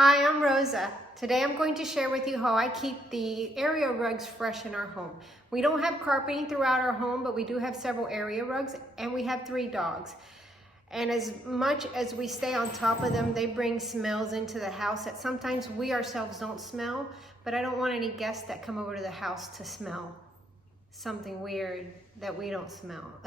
Hi, I'm Rosa. Today I'm going to share with you how I keep the area rugs fresh in our home. We don't have carpeting throughout our home, but we do have several area rugs, and we have 3 dogs. And as much as we stay on top of them, they bring smells into the house that sometimes we ourselves don't smell, but I don't want any guests that come over to the house to smell something weird that we don't smell.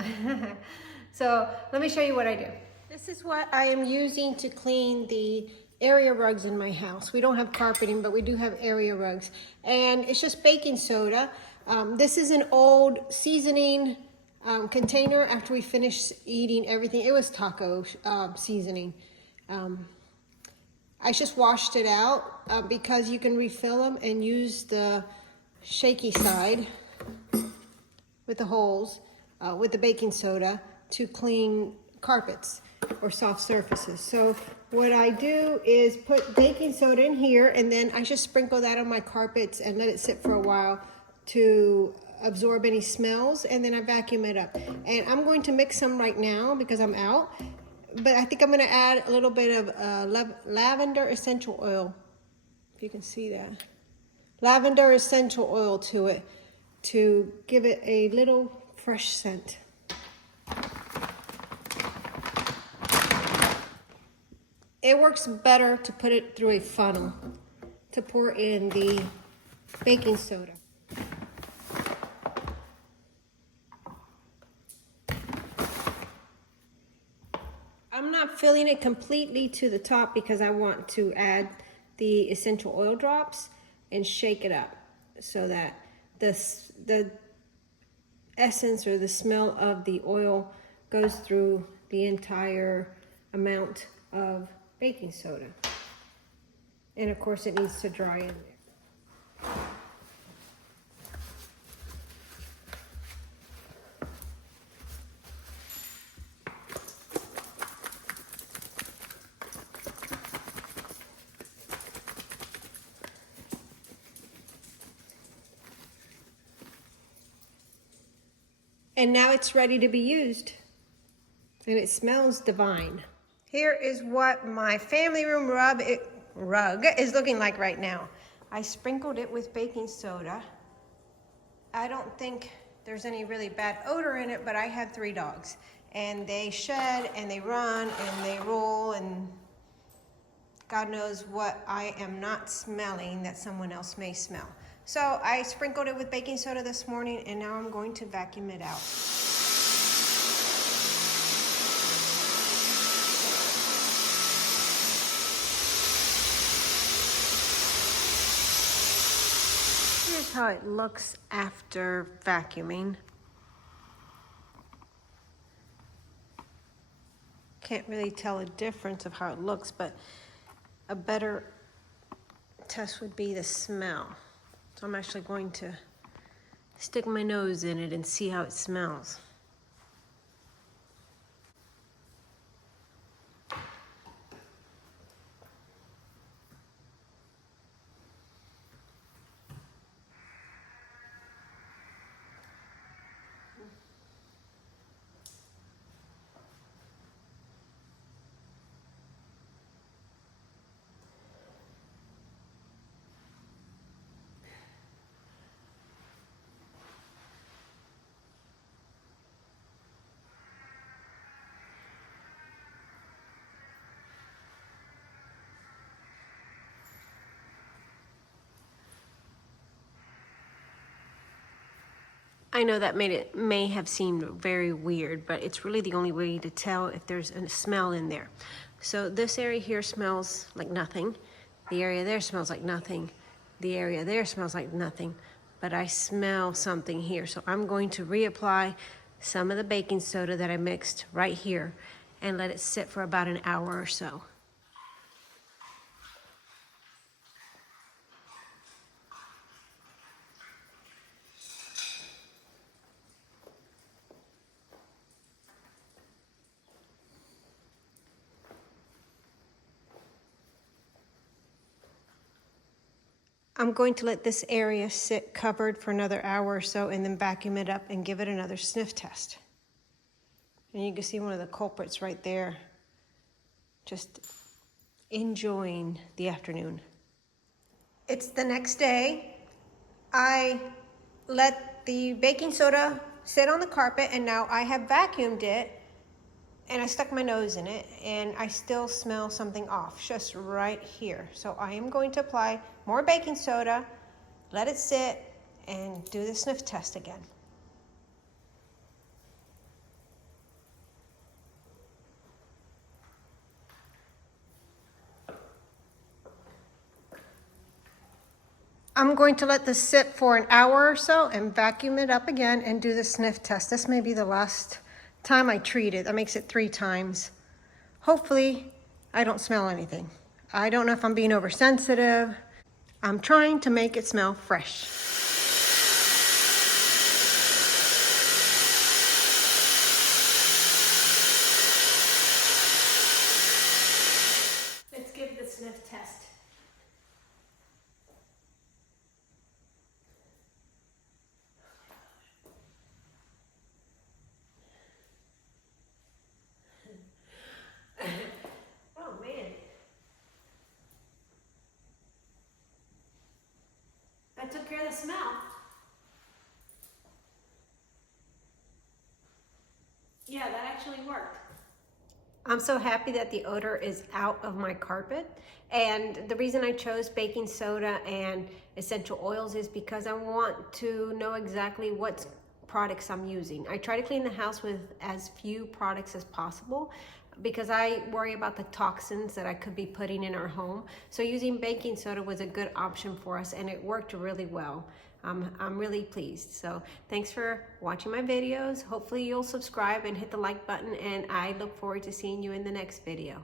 So let me show you what I do. This is what I am using to clean the area rugs in my house. We don't have carpeting, but we do have area rugs. And it's just baking soda. This is an old seasoning container after we finished eating everything. It was taco seasoning. I just washed it out because you can refill them and use the shaky side with the holes with the baking soda to clean carpets or soft surfaces. So what I do is put baking soda in here, and then I just sprinkle that on my carpets and let it sit for a while to absorb any smells, and then I vacuum it up. And I'm going to mix some right now because I'm out, but I think I'm gonna add a little bit of lavender essential oil, if you can see that. Lavender essential oil to it to give it a little fresh scent. It works better to put it through a funnel to pour in the baking soda. I'm not filling it completely to the top because I want to add the essential oil drops and shake it up so that the essence or the smell of the oil goes through the entire amount of baking soda. And of course it needs to dry in there. And now it's ready to be used. And it smells divine. Here is what my family room rug is looking like right now. I sprinkled it with baking soda. I don't think there's any really bad odor in it, but I have 3 dogs. And they shed and they run and they roll, and God knows what I am not smelling that someone else may smell. So I sprinkled it with baking soda this morning, and now I'm going to vacuum it out. Here's how it looks after vacuuming. Can't really tell a difference of how it looks, but a better test would be the smell. So I'm actually going to stick my nose in it and see how it smells. I know that may have seemed very weird, but it's really the only way to tell if there's a smell in there. So this area here smells like nothing. The area there smells like nothing. The area there smells like nothing. But I smell something here. So I'm going to reapply some of the baking soda that I mixed right here and let it sit for about an hour or so. I'm going to let this area sit covered for another hour or so and then vacuum it up and give it another sniff test. And you can see one of the culprits right there, just enjoying the afternoon. It's the next day. I let the baking soda sit on the carpet, and now I have vacuumed it, and I stuck my nose in it, and I still smell something off just right here. So I am going to apply more baking soda, let it sit, and do the sniff test again. I'm going to let this sit for an hour or so and vacuum it up again and do the sniff test. This may be the last time I treat it. That makes it 3 times. Hopefully, I don't smell anything. I don't know if I'm being oversensitive. I'm trying to make it smell fresh. Let's give the sniff test. Oh man. That took care of the smell. Yeah, that actually worked. I'm so happy that the odor is out of my carpet. And the reason I chose baking soda and essential oils is because I want to know exactly what products I'm using. I try to clean the house with as few products as possible because I worry about the toxins that I could be putting in our home. So using baking soda was a good option for us, and it worked really well. I'm really pleased. So thanks for watching my videos. Hopefully you'll subscribe and hit the like button, and I look forward to seeing you in the next video.